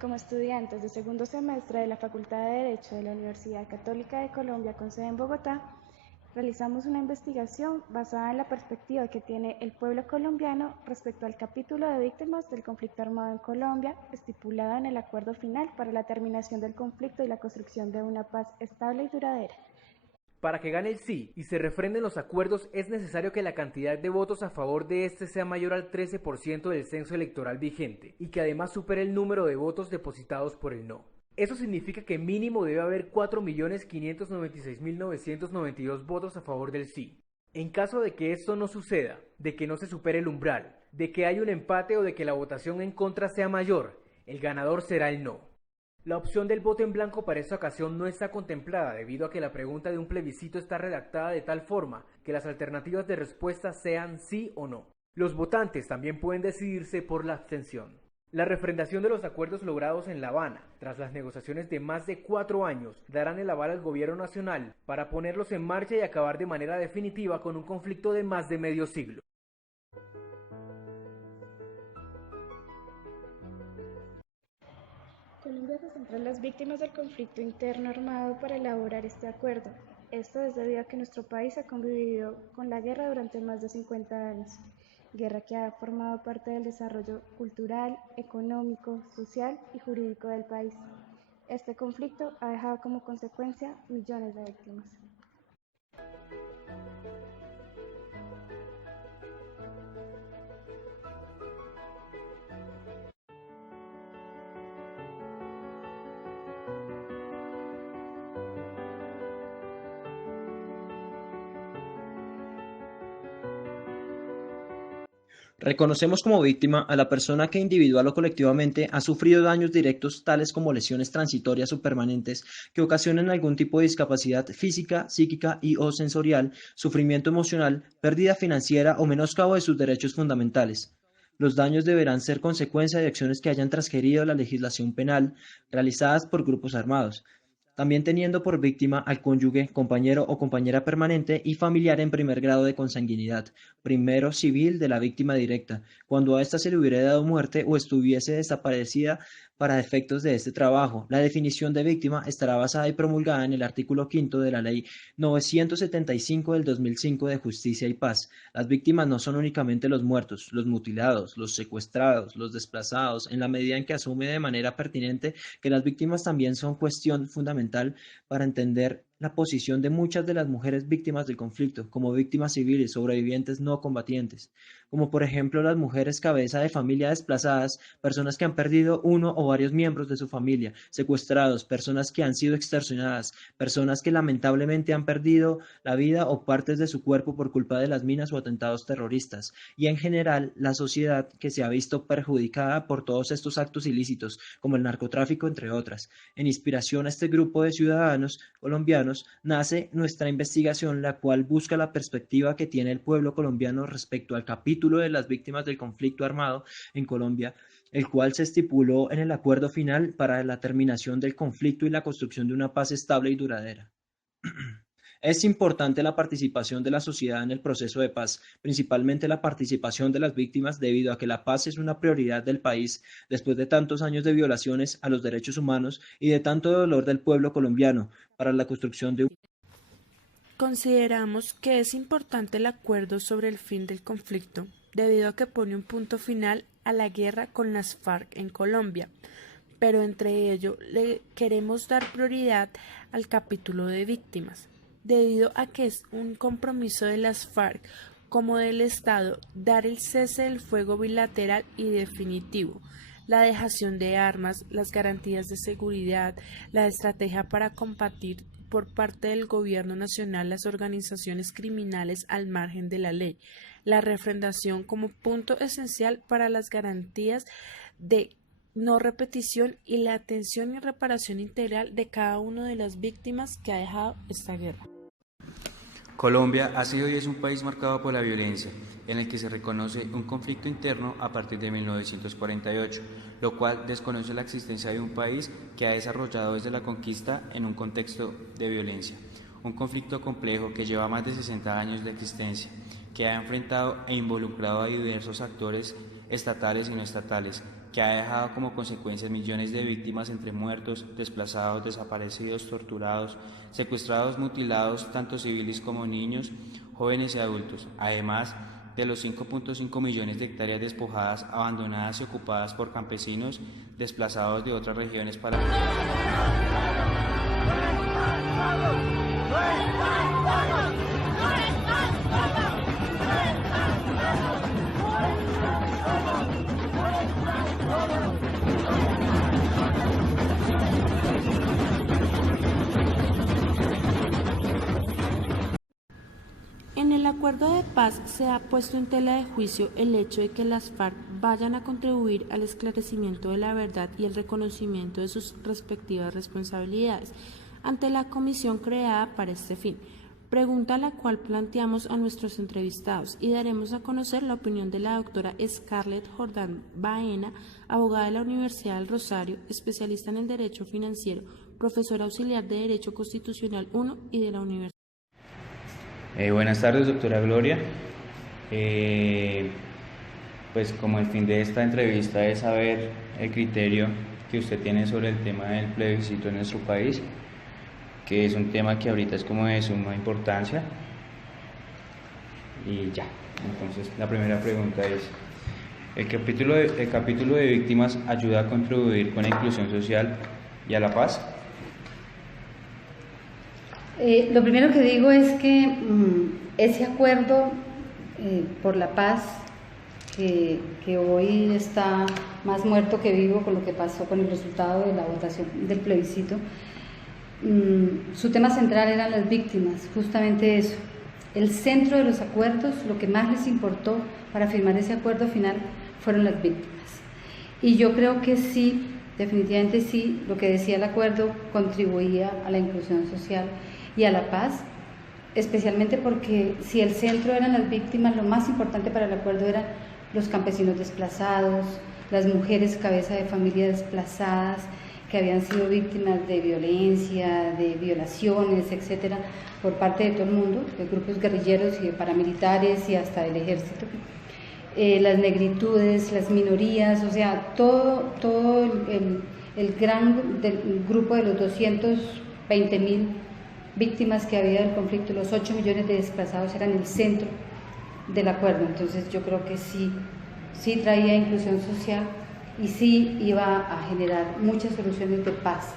Como estudiantes de segundo semestre de la Facultad de Derecho de la Universidad Católica de Colombia con sede en Bogotá, realizamos una investigación basada en la perspectiva que tiene el pueblo colombiano respecto al capítulo de víctimas del conflicto armado en Colombia, estipulado en el acuerdo final para la terminación del conflicto y la construcción de una paz estable y duradera. Para que gane el sí y se refrenden los acuerdos es necesario que la cantidad de votos a favor de este sea mayor al 13% del censo electoral vigente y que además supere el número de votos depositados por el no. Eso significa que mínimo debe haber 4.596.992 votos a favor del sí. En caso de que esto no suceda, de que no se supere el umbral, de que haya un empate o de que la votación en contra sea mayor, el ganador será el no. La opción del voto en blanco para esta ocasión no está contemplada debido a que la pregunta de un plebiscito está redactada de tal forma que las alternativas de respuesta sean sí o no. Los votantes también pueden decidirse por la abstención. La refrendación de los acuerdos logrados en La Habana, tras las negociaciones de más de 4 años, darán el aval al gobierno nacional para ponerlos en marcha y acabar de manera definitiva con un conflicto de más de medio siglo. Colombia se centra en las víctimas del conflicto interno armado para elaborar este acuerdo. Esto es debido a que nuestro país ha convivido con la guerra durante más de 50 años, guerra que ha formado parte del desarrollo cultural, económico, social y jurídico del país. Este conflicto ha dejado como consecuencia millones de víctimas. Reconocemos como víctima a la persona que individual o colectivamente ha sufrido daños directos tales como lesiones transitorias o permanentes que ocasionen algún tipo de discapacidad física, psíquica y o sensorial, sufrimiento emocional, pérdida financiera o menoscabo de sus derechos fundamentales. Los daños deberán ser consecuencia de acciones que hayan transgredido la legislación penal realizadas por grupos armados, también teniendo por víctima al cónyuge, compañero o compañera permanente y familiar en primer grado de consanguinidad, primero civil de la víctima directa, cuando a ésta se le hubiera dado muerte o estuviese desaparecida para efectos de este trabajo. La definición de víctima estará basada y promulgada en el artículo 5 de la Ley 975 del 2005 de Justicia y Paz. Las víctimas no son únicamente los muertos, los mutilados, los secuestrados, los desplazados, en la medida en que asume de manera pertinente que las víctimas también son cuestión fundamental para entender la posición de muchas de las mujeres víctimas del conflicto, como víctimas civiles, sobrevivientes no combatientes, como por ejemplo las mujeres cabeza de familia desplazadas, personas que han perdido uno o varios miembros de su familia, secuestrados, personas que han sido extorsionadas, personas que lamentablemente han perdido la vida o partes de su cuerpo por culpa de las minas o atentados terroristas, y en general la sociedad que se ha visto perjudicada por todos estos actos ilícitos, como el narcotráfico, entre otras. En inspiración a este grupo de ciudadanos colombianos, nace nuestra investigación, la cual busca la perspectiva que tiene el pueblo colombiano respecto al capítulo de las víctimas del conflicto armado en Colombia, el cual se estipuló en el acuerdo final para la terminación del conflicto y la construcción de una paz estable y duradera. Es importante la participación de la sociedad en el proceso de paz, principalmente la participación de las víctimas, debido a que la paz es una prioridad del país después de tantos años de violaciones a los derechos humanos y de tanto dolor del pueblo colombiano para la construcción de un. Consideramos que es importante el acuerdo sobre el fin del conflicto, debido a que pone un punto final a la guerra con las FARC en Colombia, pero entre ello le queremos dar prioridad al capítulo de víctimas, debido a que es un compromiso de las FARC como del Estado dar el cese del fuego bilateral y definitivo, la dejación de armas, las garantías de seguridad, la estrategia para combatir por parte del gobierno nacional las organizaciones criminales al margen de la ley, la refrendación como punto esencial para las garantías de no repetición y la atención y reparación integral de cada una de las víctimas que ha dejado esta guerra. Colombia ha sido y es un país marcado por la violencia, en el que se reconoce un conflicto interno a partir de 1948, lo cual desconoce la existencia de un país que ha desarrollado desde la conquista en un contexto de violencia. Un conflicto complejo que lleva más de 60 años de existencia, que ha enfrentado e involucrado a diversos actores estatales y no estatales, que ha dejado como consecuencias millones de víctimas entre muertos, desplazados, desaparecidos, torturados, secuestrados, mutilados, tanto civiles como niños, jóvenes y adultos, además de los 5.5 millones de hectáreas despojadas, abandonadas y ocupadas por campesinos desplazados de otras regiones para... En el acuerdo de paz se ha puesto en tela de juicio el hecho de que las FARC vayan a contribuir al esclarecimiento de la verdad y el reconocimiento de sus respectivas responsabilidades ante la comisión creada para este fin, pregunta a la cual planteamos a nuestros entrevistados y daremos a conocer la opinión de la doctora Scarlett Jordán Baena, abogada de la Universidad del Rosario, especialista en el Derecho Financiero, profesora auxiliar de Derecho Constitucional 1 y de la Universidad. Buenas tardes, doctora Gloria. Pues como el fin de esta entrevista es saber el criterio que usted tiene sobre el tema del plebiscito en nuestro país, que es un tema que ahorita es como de suma importancia. Y ya, entonces la primera pregunta es, ¿el capítulo de víctimas ayuda a contribuir con la inclusión social y a la paz? Lo primero que digo es que ese acuerdo por la paz, que hoy está más muerto que vivo con lo que pasó con el resultado de la votación del plebiscito, su tema central eran las víctimas, justamente eso. El centro de los acuerdos, lo que más les importó para firmar ese acuerdo final fueron las víctimas. Y yo creo que sí, definitivamente sí, lo que decía el acuerdo contribuía a la inclusión social y a la paz, especialmente porque si el centro eran las víctimas, lo más importante para el acuerdo eran los campesinos desplazados, las mujeres cabeza de familia desplazadas, que habían sido víctimas de violencia, de violaciones, etcétera, por parte de todo el mundo, de grupos guerrilleros y de paramilitares y hasta del ejército. Las negritudes, las minorías, o sea, todo el gran grupo de los 220.000 víctimas que había del conflicto, los 8 millones de desplazados eran el centro del acuerdo. Entonces yo creo que sí traía inclusión social y sí iba a generar muchas soluciones de paz.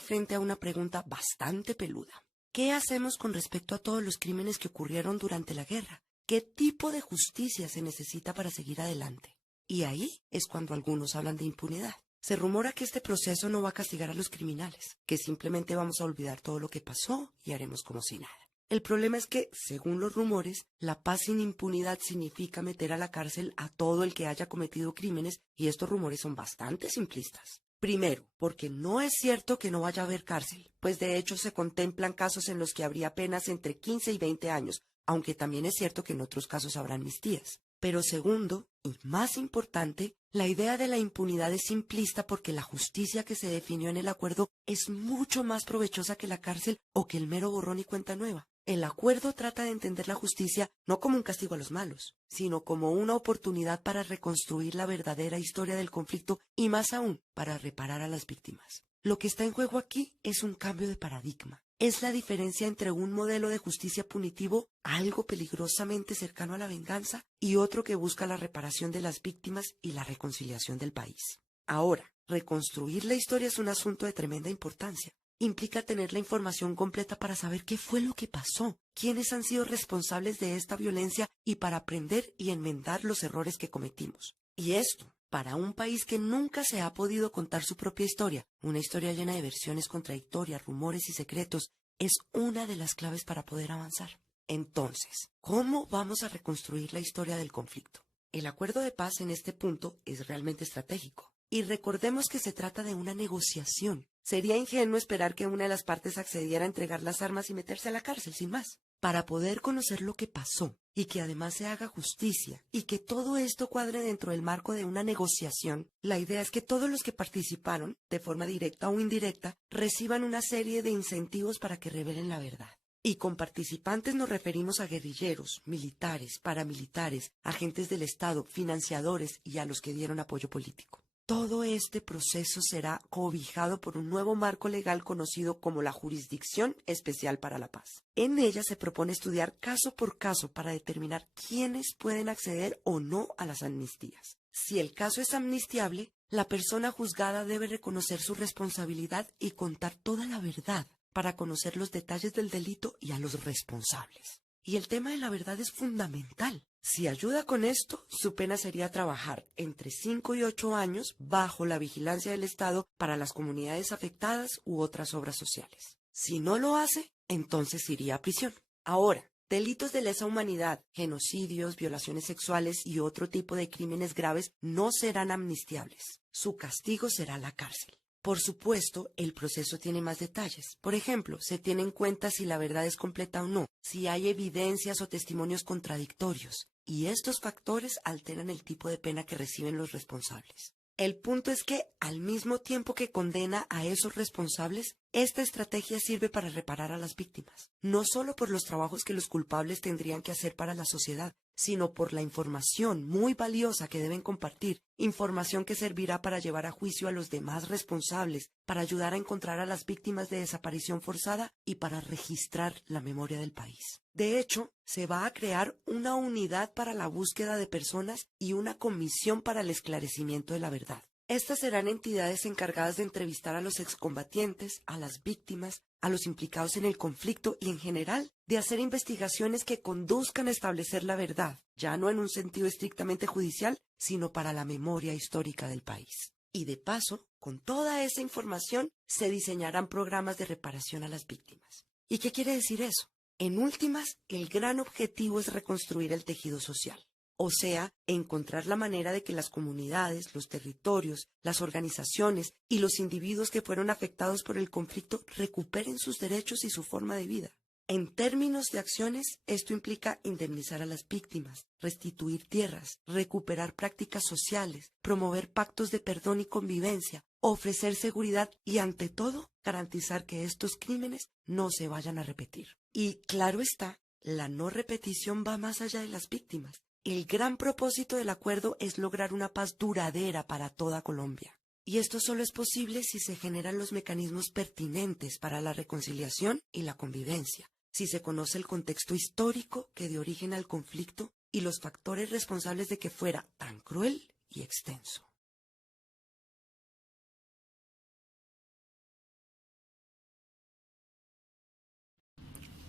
Frente a una pregunta bastante peluda. ¿Qué hacemos con respecto a todos los crímenes que ocurrieron durante la guerra? ¿Qué tipo de justicia se necesita para seguir adelante? Y ahí es cuando algunos hablan de impunidad. Se rumora que este proceso no va a castigar a los criminales, que simplemente vamos a olvidar todo lo que pasó y haremos como si nada. El problema es que, según los rumores, la paz sin impunidad significa meter a la cárcel a todo el que haya cometido crímenes, y estos rumores son bastante simplistas. Primero, porque no es cierto que no vaya a haber cárcel, pues de hecho se contemplan casos en los que habría penas entre 15 y 20 años, aunque también es cierto que en otros casos habrá amnistías. Pero segundo, y más importante, la idea de la impunidad es simplista porque la justicia que se definió en el acuerdo es mucho más provechosa que la cárcel o que el mero borrón y cuenta nueva. El acuerdo trata de entender la justicia no como un castigo a los malos, sino como una oportunidad para reconstruir la verdadera historia del conflicto y más aún, para reparar a las víctimas. Lo que está en juego aquí es un cambio de paradigma. Es la diferencia entre un modelo de justicia punitivo, algo peligrosamente cercano a la venganza, y otro que busca la reparación de las víctimas y la reconciliación del país. Ahora, reconstruir la historia es un asunto de tremenda importancia. Implica tener la información completa para saber qué fue lo que pasó, quiénes han sido responsables de esta violencia y para aprender y enmendar los errores que cometimos. Y esto, para un país que nunca se ha podido contar su propia historia, una historia llena de versiones contradictorias, rumores y secretos, es una de las claves para poder avanzar. Entonces, ¿cómo vamos a reconstruir la historia del conflicto? El acuerdo de paz en este punto es realmente estratégico. Y recordemos que se trata de una negociación. Sería ingenuo esperar que una de las partes accediera a entregar las armas y meterse a la cárcel, sin más. Para poder conocer lo que pasó y que además se haga justicia y que todo esto cuadre dentro del marco de una negociación, la idea es que todos los que participaron, de forma directa o indirecta, reciban una serie de incentivos para que revelen la verdad. Y con participantes nos referimos a guerrilleros, militares, paramilitares, agentes del Estado, financiadores y a los que dieron apoyo político. Todo este proceso será cobijado por un nuevo marco legal conocido como la Jurisdicción Especial para la Paz. En ella se propone estudiar caso por caso para determinar quiénes pueden acceder o no a las amnistías. Si el caso es amnistiable, la persona juzgada debe reconocer su responsabilidad y contar toda la verdad para conocer los detalles del delito y a los responsables. Y el tema de la verdad es fundamental. Si ayuda con esto, su pena sería trabajar entre 5 y 8 años bajo la vigilancia del Estado para las comunidades afectadas u otras obras sociales. Si no lo hace, entonces iría a prisión. Ahora, delitos de lesa humanidad, genocidios, violaciones sexuales y otro tipo de crímenes graves no serán amnistiables. Su castigo será la cárcel. Por supuesto, el proceso tiene más detalles. Por ejemplo, se tiene en cuenta si la verdad es completa o no, si hay evidencias o testimonios contradictorios, y estos factores alteran el tipo de pena que reciben los responsables. El punto es que, al mismo tiempo que condena a esos responsables, esta estrategia sirve para reparar a las víctimas, no solo por los trabajos que los culpables tendrían que hacer para la sociedad, sino por la información muy valiosa que deben compartir, información que servirá para llevar a juicio a los demás responsables, para ayudar a encontrar a las víctimas de desaparición forzada y para registrar la memoria del país. De hecho, se va a crear una unidad para la búsqueda de personas y una comisión para el esclarecimiento de la verdad. Estas serán entidades encargadas de entrevistar a los excombatientes, a las víctimas, a los implicados en el conflicto y, en general, de hacer investigaciones que conduzcan a establecer la verdad, ya no en un sentido estrictamente judicial, sino para la memoria histórica del país. Y de paso, con toda esa información, se diseñarán programas de reparación a las víctimas. ¿Y qué quiere decir eso? En últimas, el gran objetivo es reconstruir el tejido social. O sea, encontrar la manera de que las comunidades, los territorios, las organizaciones y los individuos que fueron afectados por el conflicto recuperen sus derechos y su forma de vida. En términos de acciones, esto implica indemnizar a las víctimas, restituir tierras, recuperar prácticas sociales, promover pactos de perdón y convivencia, ofrecer seguridad y, ante todo, garantizar que estos crímenes no se vayan a repetir. Y, claro está, la no repetición va más allá de las víctimas. El gran propósito del acuerdo es lograr una paz duradera para toda Colombia. Y esto solo es posible si se generan los mecanismos pertinentes para la reconciliación y la convivencia, si se conoce el contexto histórico que dio origen al conflicto y los factores responsables de que fuera tan cruel y extenso.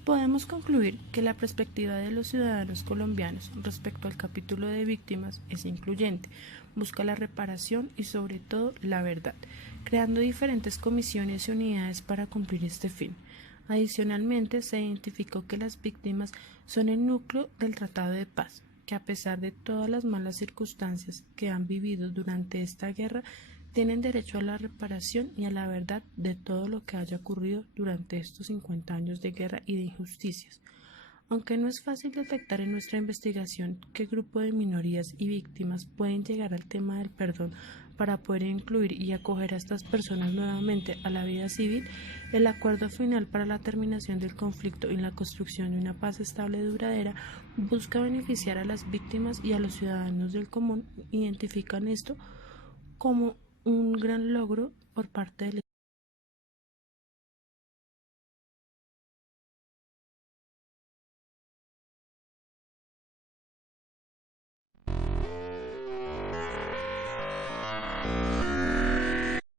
Podemos concluir que la perspectiva de los ciudadanos colombianos respecto al capítulo de víctimas es incluyente, busca la reparación y sobre todo la verdad, creando diferentes comisiones y unidades para cumplir este fin. Adicionalmente, se identificó que las víctimas son el núcleo del Tratado de Paz, que a pesar de todas las malas circunstancias que han vivido durante esta guerra, tienen derecho a la reparación y a la verdad de todo lo que haya ocurrido durante estos 50 años de guerra y de injusticias. Aunque no es fácil detectar en nuestra investigación qué grupo de minorías y víctimas pueden llegar al tema del perdón para poder incluir y acoger a estas personas nuevamente a la vida civil, el acuerdo final para la terminación del conflicto y la construcción de una paz estable y duradera busca beneficiar a las víctimas y a los ciudadanos del común. Identifican esto como un gran logro por parte del